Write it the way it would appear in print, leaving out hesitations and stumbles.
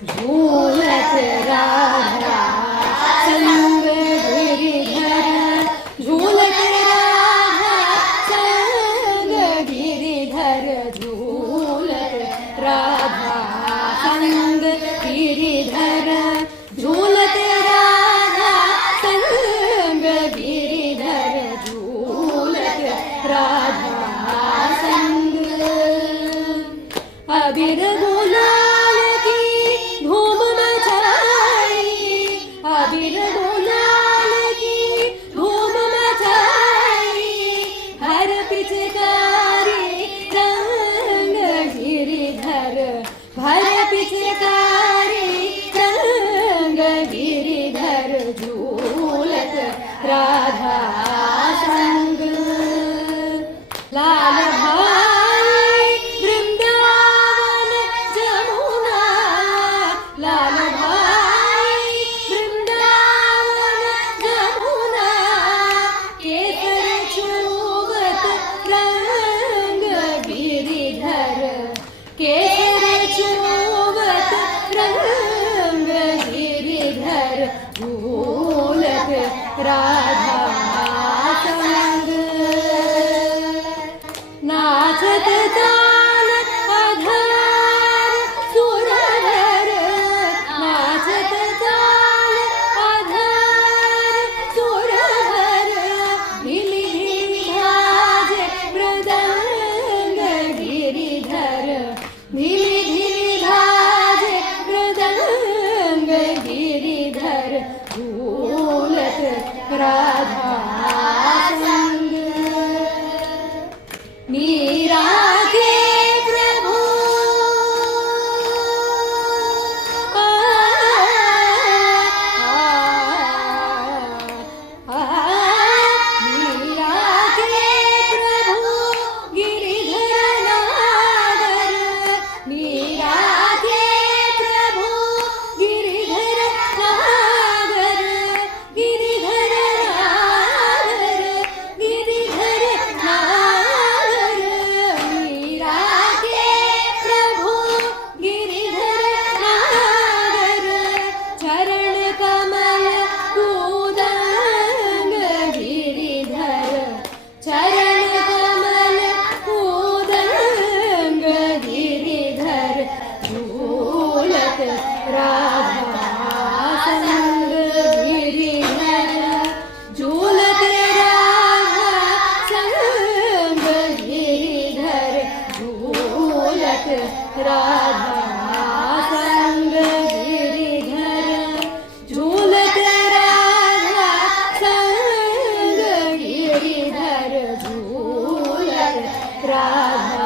झूलत राधा संग गिरिधर, झूलत राधा संग गिरिधर, झूलत राधा संग गिरिधर, झूलत राधा संग गिरिधर, झूलत राधा संग। अबीर गुलाल की धूम मचाई, अबीर गुलाल की धूम मचाई, हर पिचकारी रंग गिरिधर, हर पिचकारी रंग गिरिधर, झूलत राधा संग। लाल भाई वृंदावन जमुना, लाल भाई वृंदावन जमुना, केसर चूवत रंग गिरिधर, केसर चूवत रंग गिरिधर, झूलत राधा संग। नाचत ताल आधार सुरधर, नाचत ताल आधार सुरधर, ढिली ढिली भाजे मृदंग गिरिधर, ढिली ढिली भाजे मृदंग गिरिधर, झूलत राधा संग। मीरा के प्रभु मीरा के प्रभु गिरिधर नागर, मीरा के प्रभु गिरिधर नागर, गिरिधर नागर, गिरिधर नागर, मीरा के प्रभु गिरिधर नागर, चरण कमल कूदंग गिरिधर, चरण कमल कूदंग गिरिधर, झूलत राधा संग गिरिधर, झूलत राधा संग गिरिधर, झूलत राधा संग गिरिधर, झूलत राधा संग गिरिधर, झूलत राधा